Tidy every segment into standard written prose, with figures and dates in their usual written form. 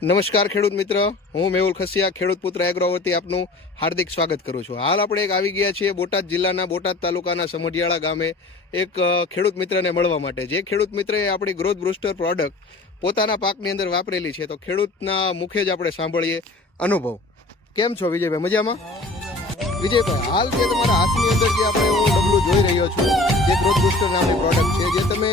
નમસ્કાર ખેડૂત મિત્ર, હું મેહુલ ખસિયા ખેડૂત પુત્ર એગ્રો વતી આપનું હાર્દિક સ્વાગત કરું છું. હાલ આપણે એક આવી ગયા છીએ બોટાદ જિલ્લાના બોટાદ તાલુકાના સમઢિયાળા ગામે એક ખેડૂત મિત્રને મળવા માટે. જે ખેડૂત મિત્રએ આપણી ગ્રોથ બૂસ્ટર પ્રોડક્ટ પોતાના પાકની અંદર વાપરેલી છે. તો ખેડૂતના મુખે જ આપણે સાંભળીએ અનુભવ. કેમ છો વિજયભાઈ? મજામાં? વિજયભાઈ, હાલ જે તમારા હાથની અંદર જે આપણે હું ડબલું જોઈ રહ્યો છું, જે ગ્રોથ બૂસ્ટર નામની પ્રોડક્ટ છે, જે તમે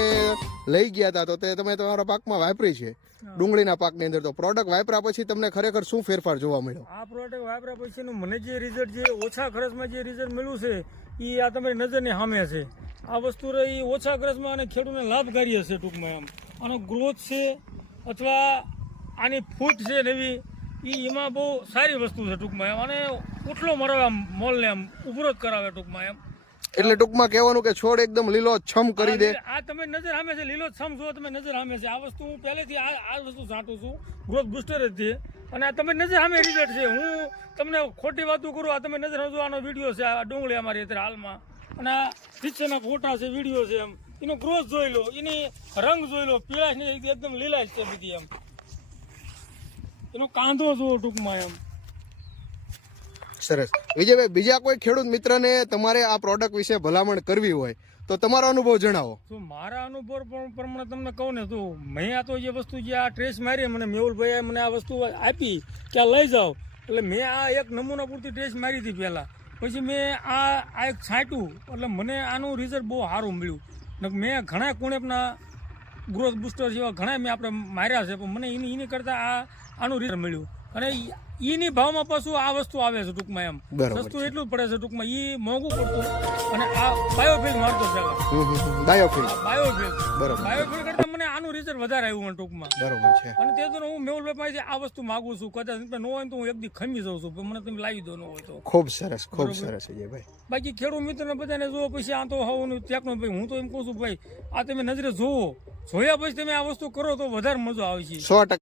લઈ ગયા હતા, તો તે તમે તમારા પાકમાં વાપરી છે, ડુંગળીના પાકની અંદર. તો પ્રોડક્ટ વાપર્યા પછી તમને ખરેખર શું ફેરફાર જોવા મળ્યો? આ પ્રોડક્ટ વાપર્યા પછીનું મને જે રિઝલ્ટ, જે ઓછા ખર્ચમાં જે રિઝલ્ટ મળ્યું છે, એ આ તમારી નજરની સામે છે. આ વસ્તુ રહી ઓછા ખર્ચમાં અને ખેડૂતને લાભકારી હશે. ટૂંકમાં એમ આનો ગ્રોથ છે અથવા આની ફૂટ છે નવી, એમાં બહુ સારી વસ્તુ છે ટૂંકમાં એમ. અને ઉઠલો મરાવે આમ મોલને આમ ઉભરો જ કરાવે ટૂંકમાં એમ. એટલે ટૂંકમાં કહેવાનું કે છોડ એકદમ લીલો છમ કરી દે. આ તમે નજર સામે છે, લીલો છમ જો તમે નજર સામે છે. આ વસ્તુ હું પહેલેથી આ વસ્તુ છાંટું છું, ગ્રોથ બૂસ્ટર જ છે. અને આ તમે નજર સામે રિઝલ્ટ છે. હું તમને ખોટી વાતો કરું, આ તમે નજર સમજો. આનો વિડીયો છે, આ ડુંગળી અમારી અત્યારે હાલમાં, અને આ પિક્ચરના ફોટા છે, વિડીયો છે. એમ એનો ગ્રોથ જોઈ લો, એની રંગ જોઈ લો, પીળાશ ને એકદમ લીલાશ છે બધી. એમ એનો કાંધો જુઓ ટૂંકમાં એમ. સરસ. વિજયભાઈ, બીજા કોઈ ખેડૂત મિત્રને તમારે આ પ્રોડક્ટ વિશે ભલામણ કરવી હોય તો તમારો અનુભવ જણાવો. તો મારા અનુભવ પ્રમાણે તમને કહું ને, તો મેં આ તો જે વસ્તુ જે આ ટ્રેસ મારી, મને મેહુલભાઈએ મને આ વસ્તુ આપી કે આ લઈ જાઓ, એટલે મેં આ એક નમૂના પૂરતી ટ્રેસ મારી હતી પહેલાં. પછી મેં આ એક છાંટ્યું, એટલે મને આનું રિઝલ્ટ બહુ સારું મળ્યું. ને મેં ઘણા કુણેપના ગ્રોથ બૂસ્ટર જેવા ઘણા મેં આપણે માર્યા છે, પણ મને એની કરતાં આનું રિઝલ્ટ મળ્યું. અને એની ભાવમાં પાછું આ વસ્તુ આવે છે ટૂંકમાં એમ. સસ્તું એટલું જ પડે છે ટૂંકમાં, એ મોંઘું પડતું. અને આ બાયોફિલ મારતો પેલા બાયોફિલ બરોબર, બાયોફિલ કરતા મને આનું રિઝલ્ટ વધારે આવ્યું મને ટૂંકમાં. બરોબર છે. અને તે તો હું મેહુલભાઈ પાસે આ વસ્તુ માગું છું. કદાચ ન હોય તો હું એક દી ખમી જાઉં છું, પણ મને તમે લાવી દો ન હોય તો. ખૂબ સરસ, ખૂબ સરસ વિજયભાઈ. બાકી ખેડૂત મિત્રોને બધાને જોવો પછી આ તો હવાનું ત્યાગનો ભાઈ. હું તો એમ કહું છું ભાઈ, આ તમે નજરે જોવો, જોયા પછી તમે આ વસ્તુ કરો તો વધારે મજા આવે છે. 100%